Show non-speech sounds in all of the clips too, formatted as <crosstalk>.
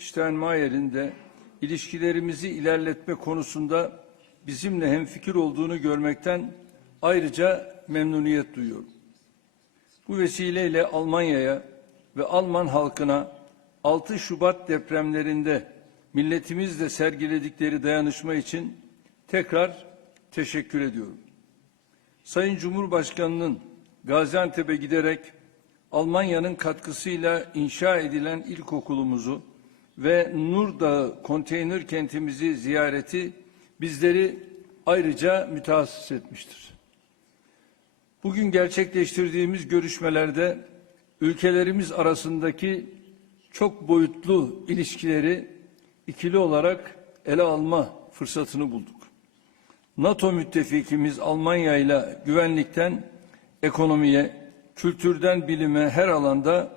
Steinmeier'in de ilişkilerimizi ilerletme konusunda bizimle hemfikir olduğunu görmekten ayrıca memnuniyet duyuyorum. Bu vesileyle Almanya'ya ve Alman halkına 6 Şubat depremlerinde milletimizle sergiledikleri dayanışma için tekrar teşekkür ediyorum. Sayın Cumhurbaşkanı'nın Gaziantep'e giderek Almanya'nın katkısıyla inşa edilen ilkokulumuzu ve Nur konteyner kentimizi ziyareti bizleri ayrıca mütehassıs etmiştir. Bugün gerçekleştirdiğimiz görüşmelerde ülkelerimiz arasındaki çok boyutlu ilişkileri ikili olarak ele alma fırsatını bulduk. NATO müttefikimiz Almanya ile güvenlikten ekonomiye, kültürden bilime her alanda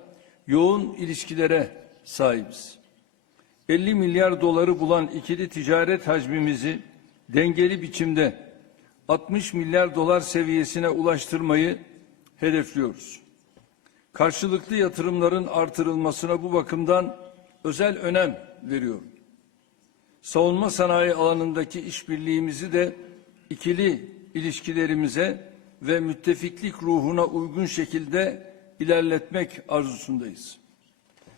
yoğun ilişkilere sahibiz. 50 milyar doları bulan ikili ticaret hacmimizi dengeli biçimde 60 milyar dolar seviyesine ulaştırmayı hedefliyoruz. Karşılıklı yatırımların artırılmasına bu bakımdan özel önem veriyorum. Savunma sanayi alanındaki işbirliğimizi de ikili ilişkilerimize ve müttefiklik ruhuna uygun şekilde ilerletmek arzusundayız.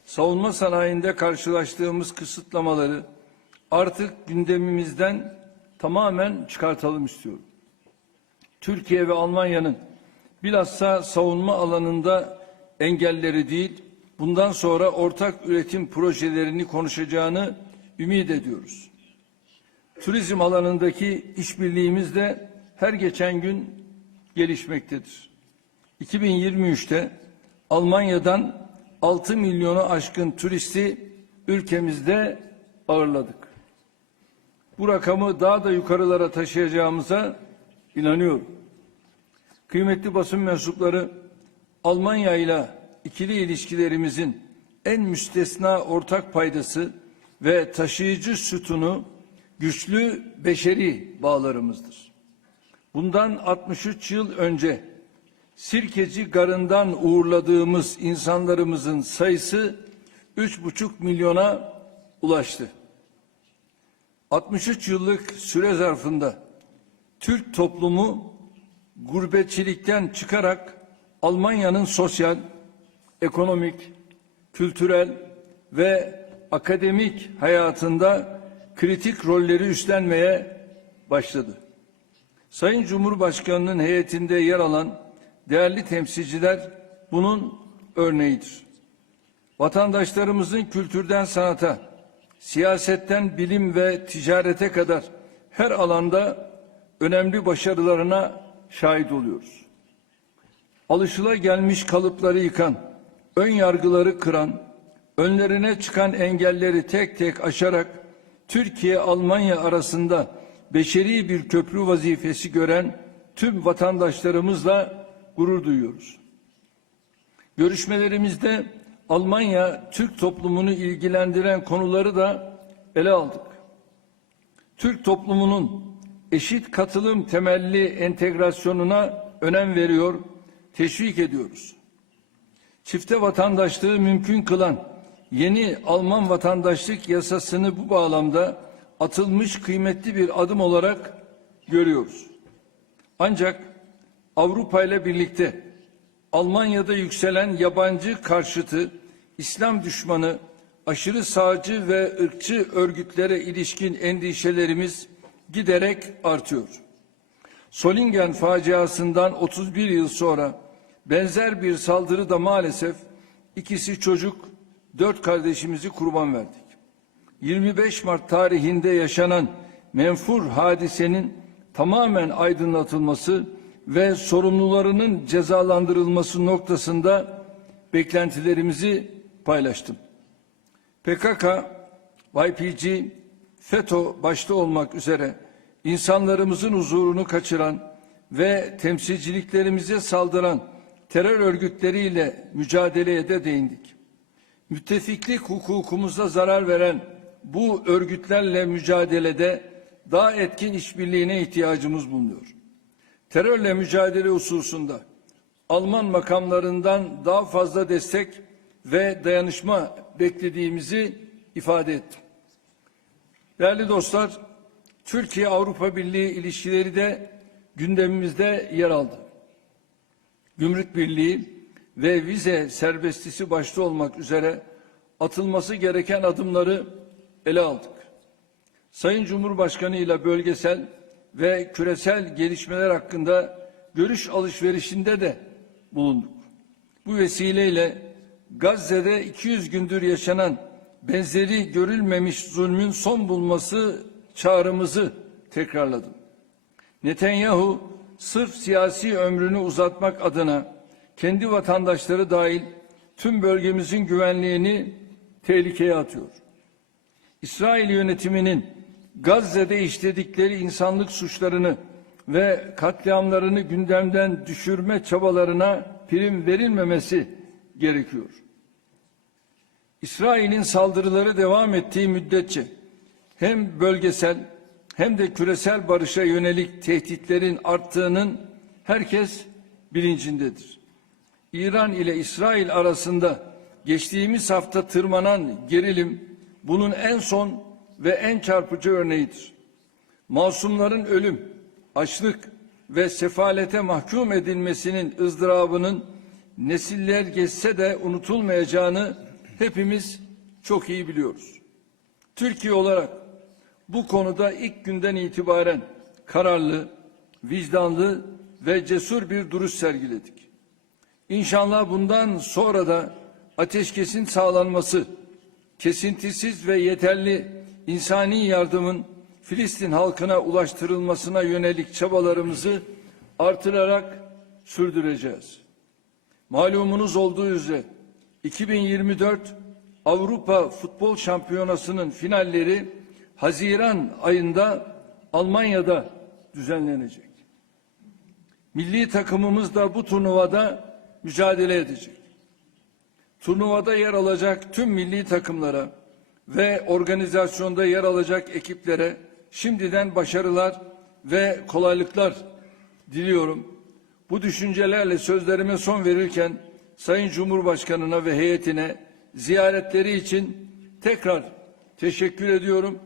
Savunma sanayinde karşılaştığımız kısıtlamaları artık gündemimizden tamamen çıkartalım istiyorum. Türkiye ve Almanya'nın bilhassa savunma alanında engelleri değil, bundan sonra ortak üretim projelerini konuşacağını ümit ediyoruz. Turizm alanındaki işbirliğimiz de her geçen gün gelişmektedir. 2023'te Almanya'dan 6 milyonu aşkın turisti ülkemizde ağırladık. Bu rakamı daha da yukarılara taşıyacağımıza inanıyorum. Kıymetli basın mensupları Almanya ile ikili ilişkilerimizin en müstesna ortak paydası ve taşıyıcı sütunu güçlü beşeri bağlarımızdır. Bundan 63 yıl önce Sirkeci Garı'ndan uğurladığımız insanlarımızın sayısı 3,5 milyona ulaştı. 63 yıllık süre zarfında Türk toplumu gurbetçilikten çıkarak Almanya'nın sosyal, ekonomik, kültürel ve akademik hayatında kritik rolleri üstlenmeye başladı. Sayın Cumhurbaşkanı'nın heyetinde yer alan değerli temsilciler bunun örneğidir. Vatandaşlarımızın kültürden sanata, siyasetten bilim ve ticarete kadar her alanda önemli başarılarına şahit oluyoruz. Alışıla gelmiş kalıpları yıkan, ön yargıları kıran, önlerine çıkan engelleri tek tek aşarak Türkiye-Almanya arasında beşeri bir köprü vazifesi gören tüm vatandaşlarımızla gurur duyuyoruz. Görüşmelerimizde Almanya Türk toplumunu ilgilendiren konuları da ele aldık. Türk toplumunun eşit katılım temelli entegrasyonuna önem veriyor, teşvik ediyoruz. Çifte vatandaşlığı mümkün kılan yeni Alman vatandaşlık yasasını bu bağlamda atılmış kıymetli bir adım olarak görüyoruz. Ancak Avrupa ile birlikte Almanya'da yükselen yabancı karşıtı, İslam düşmanı, aşırı sağcı ve ırkçı örgütlere ilişkin endişelerimiz giderek artıyor. Solingen faciasından 31 yıl sonra benzer bir saldırı da maalesef ikisi çocuk, dört kardeşimizi kurban verdik. 25 Mart tarihinde yaşanan menfur hadisenin tamamen aydınlatılması ve sorumlularının cezalandırılması noktasında beklentilerimizi paylaştım. PKK, YPG, FETÖ başta olmak üzere insanlarımızın huzurunu kaçıran ve temsilciliklerimize saldıran terör örgütleriyle mücadeleye de değindik. Müttefiklik hukukumuza zarar veren bu örgütlerle mücadelede daha etkin işbirliğine ihtiyacımız bulunuyor. Terörle mücadele hususunda Alman makamlarından daha fazla destek ve dayanışma beklediğimizi ifade ettim. Değerli dostlar, Türkiye-Avrupa Birliği ilişkileri de gündemimizde yer aldı. Gümrük Birliği ve vize serbestisi başta olmak üzere atılması gereken adımları ele aldık. Sayın Cumhurbaşkanı ile bölgesel ve küresel gelişmeler hakkında görüş alışverişinde de bulunduk. Bu vesileyle Gazze'de 200 gündür yaşanan benzeri görülmemiş zulmün son bulması çağrımızı tekrarladım. Netanyahu sırf siyasi ömrünü uzatmak adına kendi vatandaşları dahil tüm bölgemizin güvenliğini tehlikeye atıyor. İsrail yönetiminin Gazze'de işledikleri insanlık suçlarını ve katliamlarını gündemden düşürme çabalarına prim verilmemesi gerekiyor. İsrail'in saldırıları devam ettiği müddetçe hem bölgesel hem de küresel barışa yönelik tehditlerin arttığının herkes bilincindedir. İran ile İsrail arasında geçtiğimiz hafta tırmanan gerilim bunun en son ve en çarpıcı örneğidir. Masumların ölüm, açlık ve sefalete mahkum edilmesinin ızdırabının nesiller geçse de unutulmayacağını hepimiz çok iyi biliyoruz. Türkiye olarak bu konuda ilk günden itibaren kararlı, vicdanlı ve cesur bir duruş sergiledik. İnşallah bundan sonra da ateşkesin sağlanması, kesintisiz ve yeterli insani yardımın Filistin halkına ulaştırılmasına yönelik çabalarımızı artırarak sürdüreceğiz. Malumunuz olduğu üzere 2024 Avrupa Futbol Şampiyonası'nın finalleri Haziran ayında Almanya'da düzenlenecek. Milli takımımız da bu turnuvada mücadele edecek. Turnuvada yer alacak tüm milli takımlara ve organizasyonda yer alacak ekiplere şimdiden başarılar ve kolaylıklar diliyorum. Bu düşüncelerle sözlerime son verirken Sayın Cumhurbaşkanına ve heyetine ziyaretleri için tekrar teşekkür ediyorum.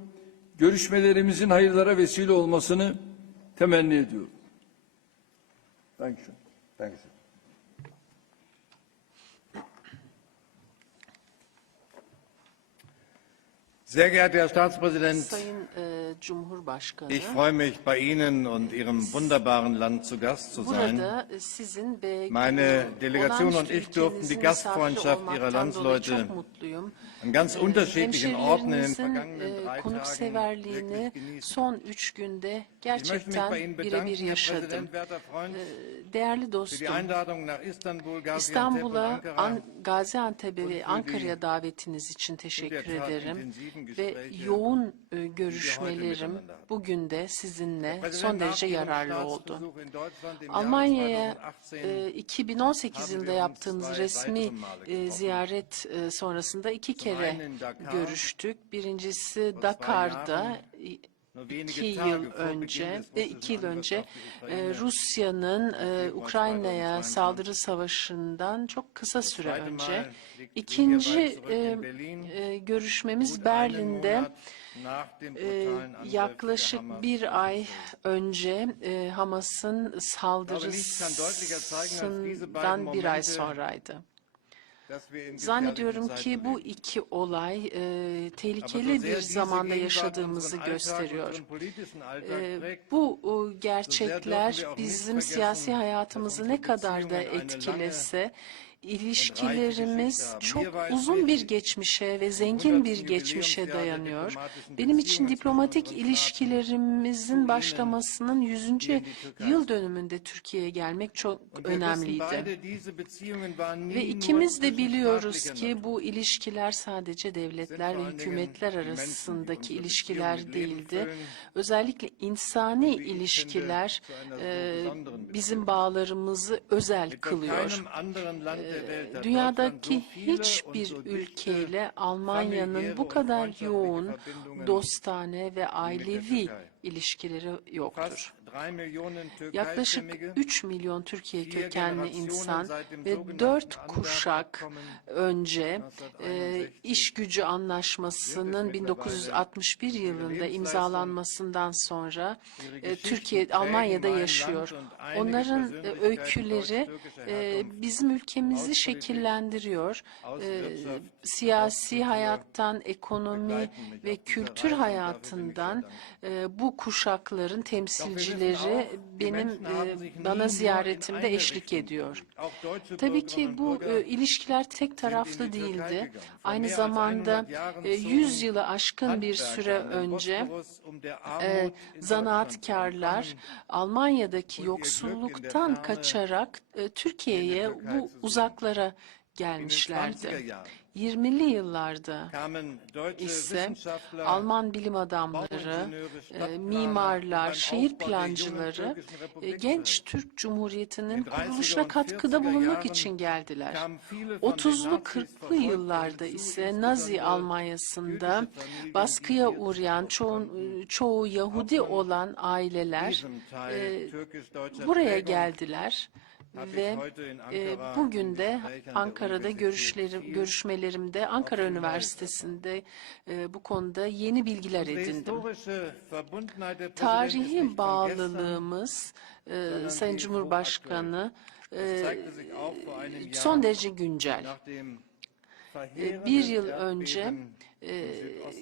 Görüşmelerimizin hayırlara vesile olmasını temenni ediyorum. Thank you. Thank you. Sehr geehrter Herr Staatspräsident, Sayın e, ich freue mich, bei Ihnen und Ihrem wunderbaren Land zu Gast zu sein. Meine Delegation und ich durften die Gastfreundschaft Ihrer Landsleute ganz E, konukseverliğini son üç günde gerçekten birebir yaşadım. E, Değerli dostum, İstanbul'a. An Gaziantep'e ve Ankara'ya davetiniz için teşekkür ederim. Ve yoğun e, görüşmelerim bugün de sizinle son derece yararlı oldu. Almanya'ya 2018 e, 2018 haben yılında yaptığınız resmi e, ziyaret e, sonrasında iki kere görüştük. Birincisi Dakar'da iki yıl önce, e, russischen iki yıl önce e, Rusya'nın e, Ukrayna'ya 2022. saldırı savaşından çok kısa süre önce. İkinci e, görüşmemiz Berlin'de. Yaklaşık bir ay önce Hamas'ın saldırısından bir ay sonraydı. Zannediyorum ki bu iki olay e, tehlikeli bir zamanda yaşadığımızı gösteriyor. prägt, bu e, gerçekler bizim siyasi hayatımızı ne kadar da etkilese, ilişkilerimiz çok uzun bir geçmişe ve zengin bir 100. geçmişe dayanıyor. Benim için diplomatik ilişkilerimizin başlamasının 100. die Türkei. yıl dönümünde Türkiye'ye gelmek çok önemliydi. Ve ikimiz de biliyoruz ki bu ilişkiler sadece devletler ve hükümetler arasındaki ilişkiler değildi. Özellikle insani ilişkiler e, bizim bağlarımızı özel kılıyor. Dünyadaki hiçbir ülkeyle Almanya'nın bu kadar yoğun dostane ve ailevi ilişkileri yoktur. 3 Millionen Yaklaşık Türkeistämmige, 3 milyon Türkiye kökenli insan ve sogenannten 4 Anwar kuşak önce e, 1961 iş gücü anlaşmasının 1961 yılında imzalanmasından sonra e, Türkiye, Almanya'da yaşıyor. Onların e, öyküleri e, bizim ülkemizi şekillendiriyor. E, siyasi hayattan, ekonomi ve kültür hayatından e, bu kuşakların temsilcileri benim e, bana ziyaretimde eşlik ediyor. Tabii ki bu e, ilişkiler tek taraflı değildi. Aynı zamanda e, 100 yılı aşkın bir süre önce e, zanaatkarlar Almanya'daki yoksulluktan kaçarak e, Türkiye'ye bu uzaklara gelmişlerdi. 20'li yıllarda ise Alman bilim adamları, e, mimarlar, şehir plancıları e, genç Türk Cumhuriyeti'nin kuruluşuna katkıda bulunmak için geldiler. 30'lu 40'lı yıllarda ise Nazi Almanyası'nda baskıya uğrayan çoğu, çoğu Yahudi olan aileler e, buraya geldiler ve e, bugün de Ankara'da görüşlerim, görüşmelerimde Ankara Üniversitesi'nde e, bu konuda yeni bilgiler edindim. Tarihi bağlılığımız e, Sayın Cumhurbaşkanı e, son derece güncel. E, Bir yıl önce e,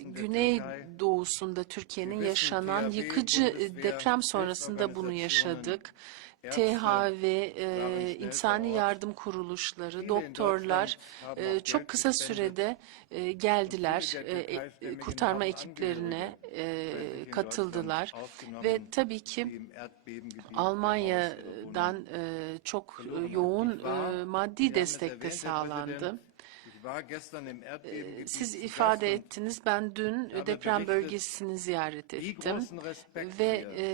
Güney doğusunda Türkiye'nin yaşanan yıkıcı e, deprem sonrasında bunu yaşadık. THV, e, insani yardım kuruluşları, doktorlar e, çok kısa sürede e, geldiler, e, kurtarma ekiplerine e, katıldılar ve tabii ki Almanya'dan e, çok yoğun e, maddi destek de sağlandı. Siz ifade ettiniz. Ben dün deprem bölgesini ziyaret ettim. ve e,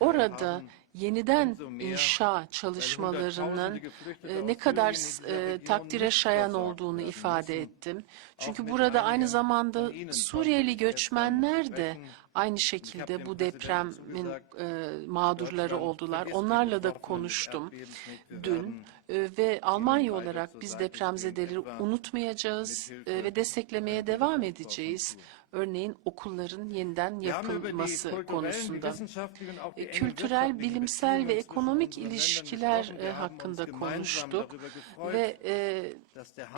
orada yeniden inşa çalışmalarının e, ne kadar e, takdire şayan olduğunu ifade ettim. Çünkü burada aynı zamanda Suriyeli göçmenler de aynı şekilde bu depremin e, mağdurları oldular. Onlarla da konuştum dün e, ve Almanya olarak biz depremzedeleri unutmayacağız e, ve desteklemeye devam edeceğiz. Örneğin okulların yeniden yapılması konusunda. E, Kültürel, bilimsel ve ekonomik ilişkiler e, hakkında konuştuk ve e,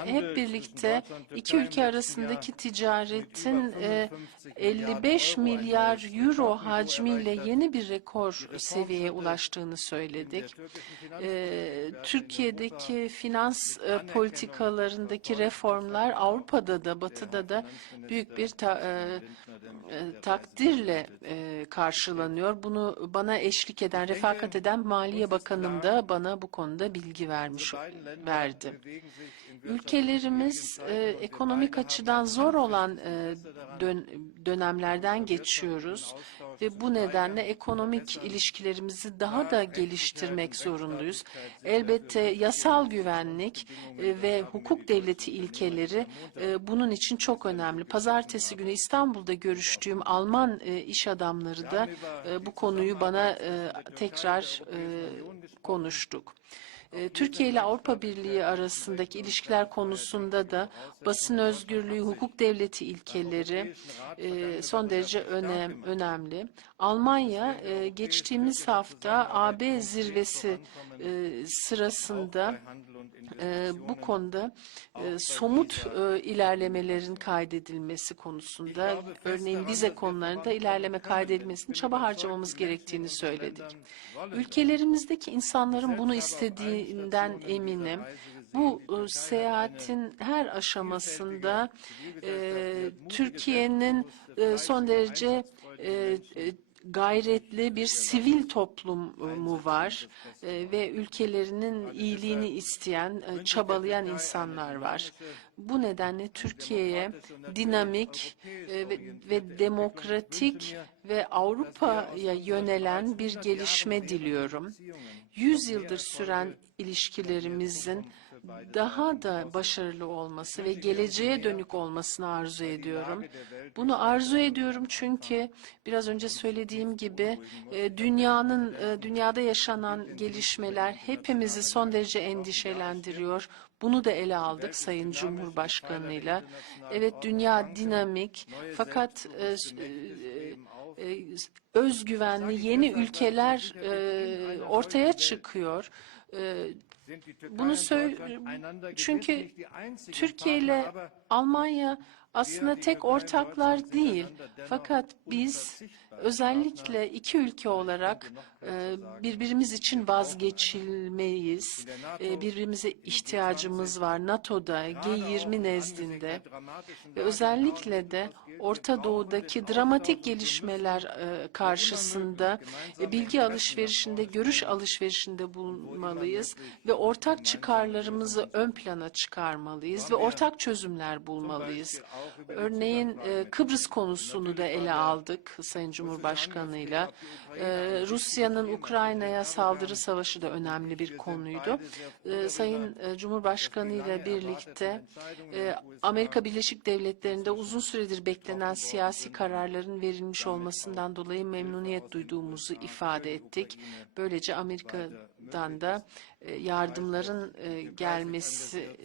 hep birlikte iki ülke arasındaki ticaretin e, 55 milyar euro hacmiyle yeni bir rekor seviyeye ulaştığını söyledik. E, Türkiye'deki finans e, politikalarındaki reformlar Avrupa'da da Batı'da da büyük bir ta- e, e, takdirle e, karşılanıyor. Bunu bana eşlik eden, refakat eden Maliye Bakanım da bana bu konuda bilgi vermiş verdi. Ülkelerimiz e, ekonomik açıdan zor olan e, dön, dönemlerden geçiyoruz ve bu nedenle ekonomik ilişkilerimizi daha da geliştirmek zorundayız. Elbette yasal güvenlik e, ve hukuk devleti ilkeleri e, bunun için çok önemli. Pazartesi günü İstanbul'da görüştüğüm Alman e, iş adamları da e, bu konuyu bana e, tekrar e, konuştuk. E, Türkiye ile Avrupa Birliği arasındaki ilişkiler konusunda da basın özgürlüğü, hukuk devleti ilkeleri e, son derece önem, önemli. Almanya e, geçtiğimiz hafta AB zirvesi e, sırasında bu konuda somut ilerlemelerin kaydedilmesi konusunda, örneğin vize konularında ilerleme kaydedilmesini çaba harcamamız gerektiğini söyledik. Ülkelerimizdeki insanların bunu istediğinden eminim. Bu e, seyahatin her aşamasında e, Türkiye'nin e, son derece e, e, gayretli bir sivil toplumu var e, ve ülkelerinin iyiliğini isteyen, çabalayan insanlar var. Bu nedenle Türkiye'ye dinamik ve demokratik ve Avrupa'ya yönelen bir gelişme diliyorum. Yüz yıldır süren ilişkilerimizin daha da başarılı olması ve geleceğe dönük olmasını arzu ediyorum. Bunu arzu ediyorum çünkü biraz önce söylediğim gibi e, dünyanın e, dünyada yaşanan gelişmeler hepimizi son derece endişelendiriyor. Bunu da ele aldık Sayın Cumhurbaşkanı'yla. Evet dünya dinamik fakat e, e, e, özgüvenli yeni ülkeler e, ortaya çıkıyor. E, bunu söyle çünkü Türkiye ile Almanya aslında tek ortaklar değil. Fakat biz özellikle iki ülke olarak e, birbirimiz için vazgeçilmeyiz. E, Birbirimize ihtiyacımız var NATO'da, G20 nezdinde ve özellikle de Orta Doğu'daki dramatik gelişmeler e, karşısında bilgi alışverişinde, görüş alışverişinde bulunmalıyız ve ortak çıkarlarımızı ön plana çıkarmalıyız ve ortak çözümler bulmalıyız. Örneğin e, Kıbrıs konusunu da ele aldık Sayın Cumhurbaşkanı'yla. E, Rusya'nın Ukrayna'ya saldırı savaşı da önemli bir konuydu. E, Sayın Cumhurbaşkanı ile birlikte Amerika Birleşik Devletleri'nde uzun süredir beklenen siyasi kararların verilmiş olmasından dolayı memnuniyet duyduğumuzu ifade ettik. Böylece Amerika'dan da yardımların gelmesi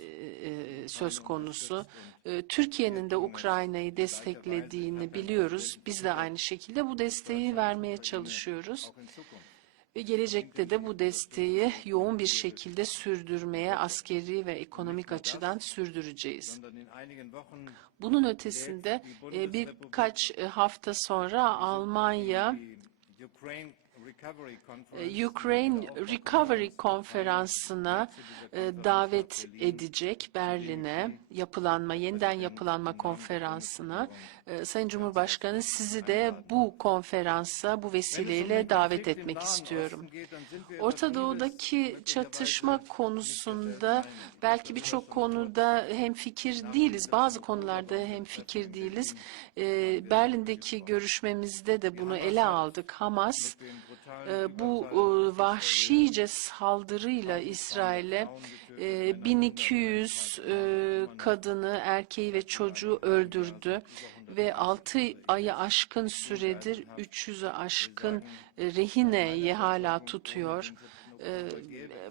söz konusu. E, Türkiye'nin de Ukrayna'yı desteklediğini biliyoruz. Biz de aynı şekilde bu desteği vermeye çalışıyoruz. Ve gelecekte de bu desteği yoğun bir şekilde sürdürmeye askeri ve ekonomik açıdan sürdüreceğiz. Bunun ötesinde e, birkaç e, hafta sonra Almanya Ukraine Recovery Konferansı'na e, davet edecek Berlin'e yapılanma yeniden yapılanma konferansına Sayın Cumhurbaşkanı sizi de bu konferansa bu vesileyle davet etmek istiyorum. Orta Doğu'daki çatışma konusunda belki birçok konuda hem fikir değiliz. Bazı konularda hem fikir değiliz. E, Berlin'deki görüşmemizde de bunu ele aldık. Hamas e, bu e, vahşice saldırıyla İsrail'e e, 1200 e, kadını, erkeği ve çocuğu öldürdü ve 6 ayı aşkın süredir 300'ü aşkın e, rehineyi hala tutuyor. E,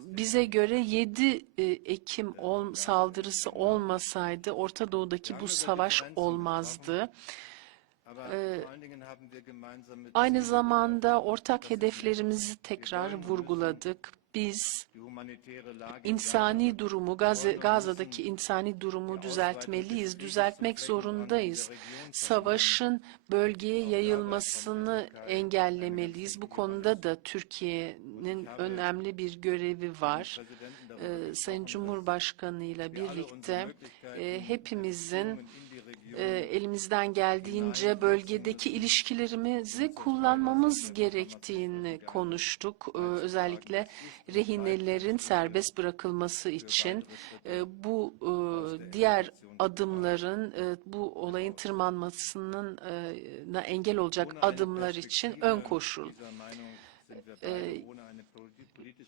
Bize göre 7 e, Ekim saldırısı olmasaydı Orta Doğu'daki bu savaş olmazdı. Aynı zamanda ortak hedeflerimizi tekrar vurguladık. Biz insani durumu, Gazze, Gazze'daki insani durumu düzeltmeliyiz, düzeltmek zorundayız. Savaşın bölgeye yayılmasını engellemeliyiz. Bu konuda da Türkiye'nin önemli bir görevi var. Ee, Sayın Cumhurbaşkanı ile birlikte e, hepimizin e, elimizden geldiğince bölgedeki ilişkilerimizi kullanmamız gerektiğini konuştuk. E, özellikle rehinelerin serbest bırakılması için e, bu e, diğer adımların e, bu olayın tırmanmasının e, engel olacak adımlar için ön koşul.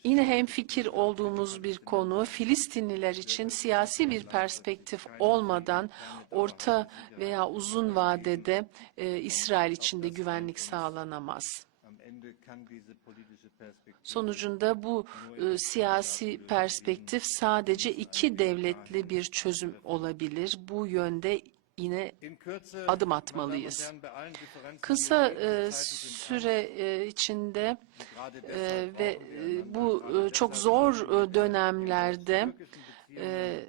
Yine hem fikir olduğumuz bir konu Filistinliler için siyasi bir perspektif olmadan orta veya uzun vadede e, İsrail için de güvenlik sağlanamaz. Sonucunda bu e, siyasi perspektif sadece iki devletli bir çözüm olabilir. Bu yönde yine adım atmalıyız. Kısa e, süre e, içinde e, ve e, bu e, çok zor e, dönemlerde e,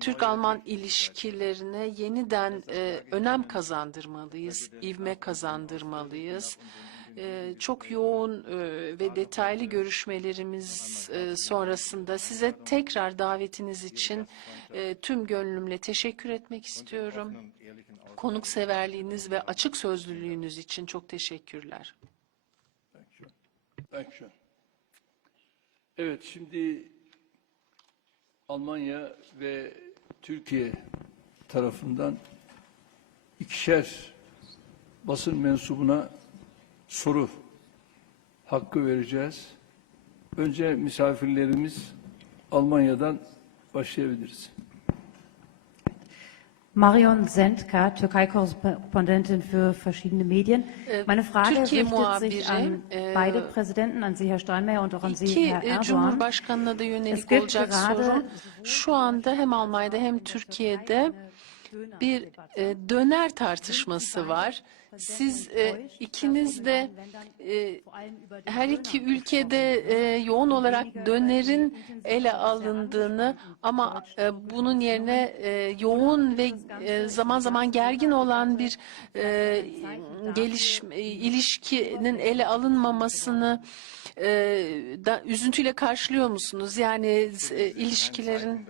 Türk-Alman ilişkilerine yeniden e, önem kazandırmalıyız, ivme kazandırmalıyız. E, çok yoğun e, ve detaylı görüşmelerimiz e, sonrasında size tekrar davetiniz için e, tüm gönlümle teşekkür etmek istiyorum. Konukseverliğiniz ve açık sözlülüğünüz için çok teşekkürler. Evet, şimdi Almanya ve Türkiye tarafından ikişer basın mensubuna soru hakkı vereceğiz. Önce misafirlerimiz Almanya'dan başlayabiliriz. Marion Sendka, Türkei-Korrespondentin für verschiedene Medien. Meine Frage Türkiye richtet sich an e, beide Präsidenten, an Sie, Herr Steinmeier, und auch an Sie, İki Herr e, Erdogan. Es yönelik gibt olacak gerade. Şu anda hem Almanya'da hem Türkiye'de bir e, döner tartışması var. Siz e, ikiniz de e, her iki ülkede e, yoğun olarak dönerin ele alındığını ama e, bunun yerine e, yoğun ve e, zaman zaman gergin olan bir e, geliş e, ilişkinin ele alınmamasını e, da üzüntüyle karşılıyor musunuz? Yani e, ilişkilerin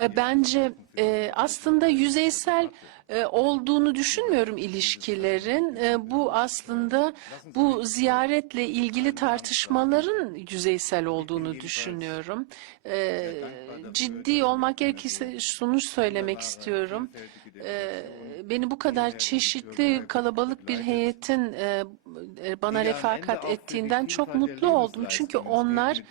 e, Bence e, aslında yüzeysel e, olduğunu düşünmüyorum ilişkilerin. E, bu aslında bu ziyaretle ilgili tartışmaların yüzeysel olduğunu düşünüyorum. E, ciddi olmak gerekirse şunu söylemek istiyorum. E, beni bu kadar çeşitli kalabalık bir heyetin e, e, bana refakat ettiğinden çok mutlu oldum. Çünkü onlar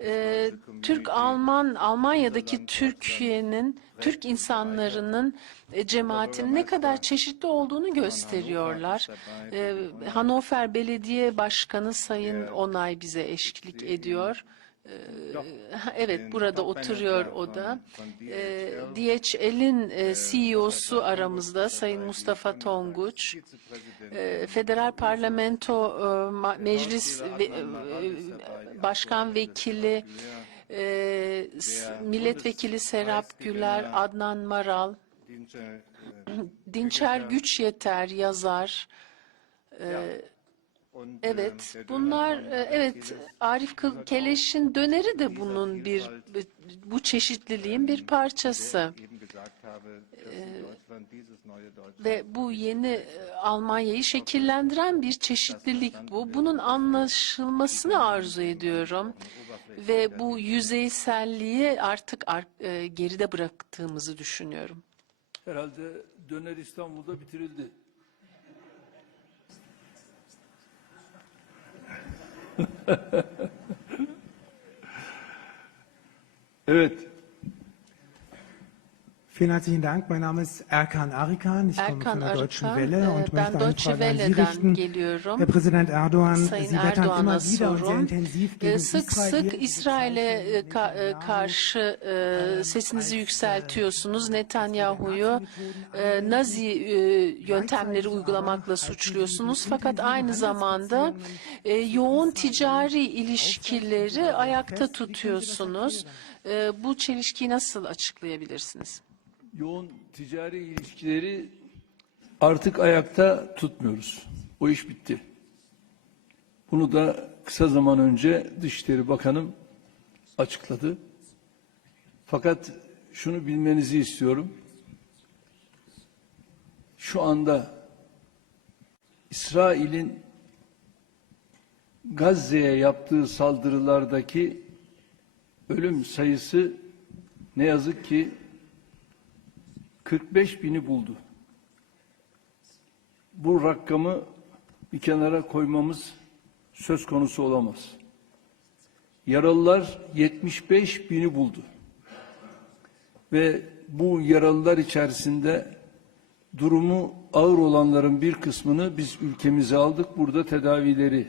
e, Türk Alman Almanya'daki Türkiye'nin Türk insanlarının e, cemaatinin ne kadar çeşitli olduğunu gösteriyorlar. E, Hannover Belediye Başkanı Sayın Onay bize eşlik ediyor. <laughs> E, Evet, burada oturuyor o da. E, DHL'in e, CEO'su aramızda Sayın Mustafa Tonguç. E, Federal Parlamento e, Meclis e, Başkan Vekili e, Milletvekili Serap Güler, Adnan Maral, Dinçer, Dinçer Güç Yeter yazar. Evet, bunlar e, evet Arif Keleş'in döneri de bunun bir bu çeşitliliğin bir parçası. Deutschland Ve bu yeni e, Almanya'yı şekillendiren bir çeşitlilik bu. Bunun anlaşılmasını arzu ediyorum. Ve bu yüzeyselliği artık ar- e, geride bıraktığımızı düşünüyorum. Herhalde döner İstanbul'da bitirildi. Evet, Vielen herzlichen Dank. Mein Name ist Erkan Arikan. Ich komme Erkan von der Deutschen Arıkan, Welle e, und ben möchte eine Frage an Sie richten. geliyorum. Herr Präsident Erdogan, Sayın Sie wettern immer wieder und sehr intensiv gegen Sık Israel. sık İsrail'e ka- karşı e, sesinizi yükseltiyorsunuz. Netanyahu'yu e, Nazi e, yöntemleri uygulamakla suçluyorsunuz. Fakat aynı zamanda e, yoğun ticari ilişkileri ayakta tutuyorsunuz. E, Bu çelişkiyi nasıl açıklayabilirsiniz? Yoğun ticari ilişkileri artık ayakta tutmuyoruz. O iş bitti. Bunu da kısa zaman önce Dışişleri Bakanım açıkladı. Fakat şunu bilmenizi istiyorum. Şu anda İsrail'in Gazze'ye yaptığı saldırılardaki ölüm sayısı ne yazık ki 45 bini buldu. Bu rakamı bir kenara koymamız söz konusu olamaz. Yaralılar 75 bini buldu. Ve bu yaralılar içerisinde durumu ağır olanların bir kısmını biz ülkemize aldık. Burada tedavileri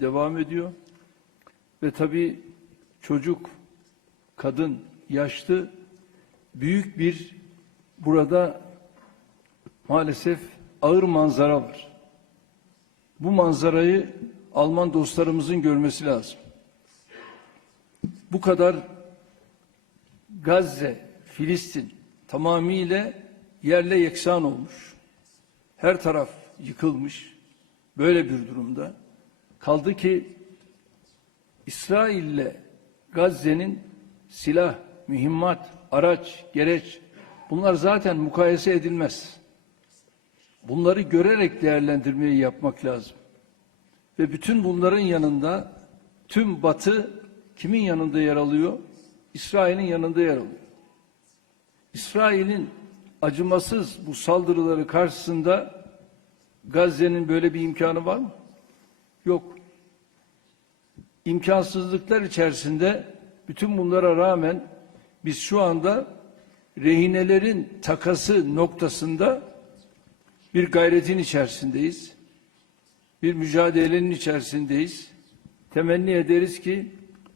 devam ediyor. Ve tabii çocuk, kadın, yaşlı büyük bir burada maalesef ağır manzara var. Bu manzarayı Alman dostlarımızın görmesi lazım. Bu kadar Gazze, Filistin tamamıyla yerle yeksan olmuş. Her taraf yıkılmış. Böyle bir durumda. Kaldı ki İsrail'le Gazze'nin silah, mühimmat, araç, gereç bunlar zaten mukayese edilmez. Bunları görerek değerlendirmeyi yapmak lazım. Ve bütün bunların yanında tüm Batı kimin yanında yer alıyor? İsrail'in yanında yer alıyor. İsrail'in acımasız bu saldırıları karşısında Gazze'nin böyle bir imkanı var mı? Yok. imkansızlıklar içerisinde bütün bunlara rağmen biz şu anda rehinelerin takası noktasında bir gayretin içerisindeyiz. Bir mücadelenin içerisindeyiz. Temenni ederiz ki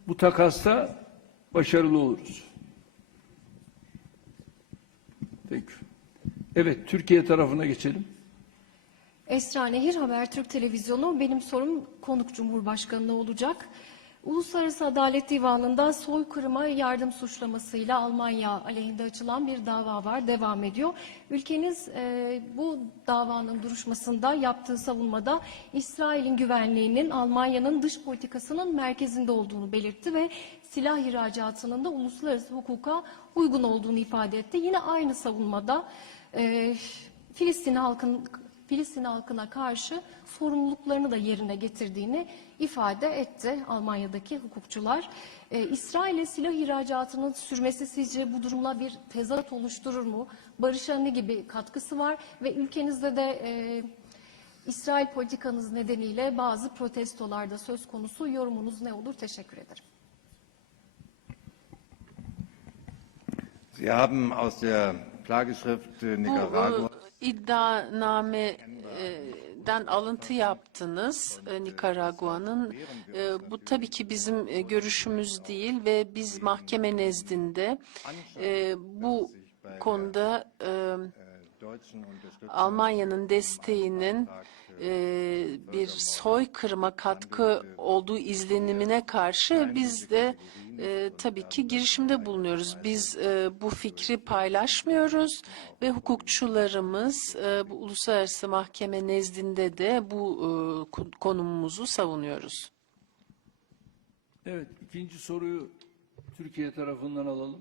bu takasta başarılı oluruz. Peki. Evet, Türkiye tarafına geçelim. Esra Nehir Habertürk Televizyonu. Benim sorum konuk Cumhurbaşkanı'na olacak. Uluslararası Adalet Divanı'nda soykırıma yardım suçlamasıyla Almanya aleyhinde açılan bir dava var, devam ediyor. Ülkeniz e, bu davanın duruşmasında yaptığı savunmada İsrail'in güvenliğinin Almanya'nın dış politikasının merkezinde olduğunu belirtti ve silah ihracatının da uluslararası hukuka uygun olduğunu ifade etti. Yine aynı savunmada e, Filistin halkın Filistin halkına karşı sorumluluklarını da yerine getirdiğini ifade etti Almanya'daki hukukçular. Ee, İsrail'e silah ihracatının sürmesi sizce bu durumla bir tezat oluşturur mu? Barış'a ne gibi katkısı var ve ülkenizde de e, İsrail politikanız nedeniyle bazı protestolarda söz konusu yorumunuz ne olur? Teşekkür ederim. Sie haben aus der Klageschrift äh, Nicaragua iddianameden alıntı yaptınız e, Nikaragua'nın. E, Bu tabii ki bizim e, görüşümüz değil ve biz mahkeme nezdinde bu konuda Almanya'nın desteğinin e, bir soykırıma katkı olduğu izlenimine karşı biz de e, tabii ki girişimde bulunuyoruz. Biz e, bu fikri paylaşmıyoruz ve hukukçularımız e, bu uluslararası mahkeme nezdinde de bu e, ko- konumumuzu savunuyoruz. Evet, ikinci soruyu Türkiye tarafından alalım.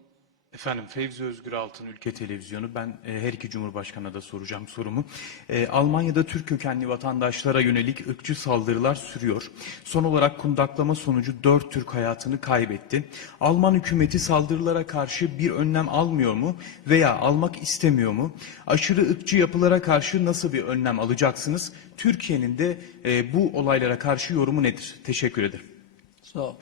Efendim Fevzi Özgür Altın Ülke Televizyonu. Ben e, her iki Cumhurbaşkanı'na da soracağım sorumu. E, Almanya'da Türk kökenli vatandaşlara yönelik ırkçı saldırılar sürüyor. Son olarak kundaklama sonucu dört Türk hayatını kaybetti. Alman hükümeti saldırılara karşı bir önlem almıyor mu veya almak istemiyor mu? Aşırı ırkçı yapılara karşı nasıl bir önlem alacaksınız? Türkiye'nin de e, bu olaylara karşı yorumu nedir? Teşekkür ederim. Sağ ol.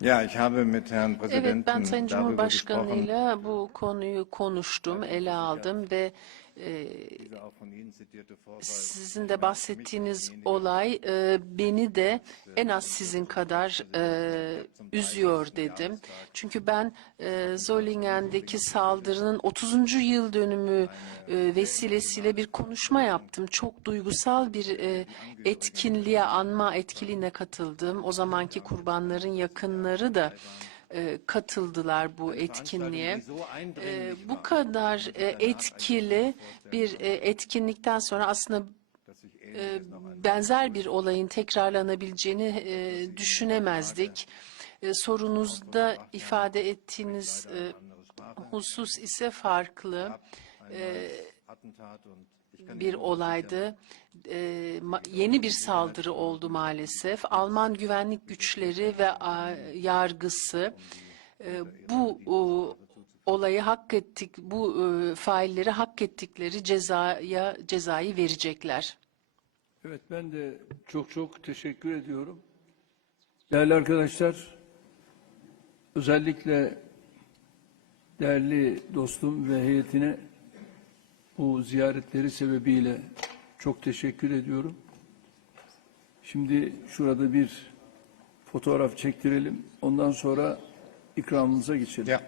Ja, ich habe mit Herrn Evet, Präsidenten ben Sayın darüber Cumhurbaşkanıyla bu konuyu konuştum, ele aldım ve e, Sizin de bahsettiğiniz olay e, beni de en az sizin kadar e, üzüyor dedim. Çünkü ben e, Zolingen'deki saldırının 30. yıl dönümü e, vesilesiyle bir konuşma yaptım. Çok duygusal bir e, etkinliğe, anma etkinliğine katıldım. O zamanki kurbanların yakınları da e, katıldılar bu etkinliğe. E, bu kadar e, etkili bir e, etkinlikten sonra aslında e, benzer bir olayın tekrarlanabileceğini e, düşünemezdik. E, sorunuzda ifade ettiğiniz e, husus ise farklı. E, Bir olaydı. E, yeni bir saldırı oldu maalesef. Alman güvenlik güçleri ve a, yargısı e, bu o, olayı hak ettik, bu e, failleri hak ettikleri cezaya cezayı verecekler. Evet, ben de çok çok teşekkür ediyorum. Değerli arkadaşlar, özellikle değerli dostum ve heyetine bu ziyaretleri sebebiyle çok teşekkür ediyorum. Şimdi şurada bir fotoğraf çektirelim. Ondan sonra ikramımıza geçelim. Ja.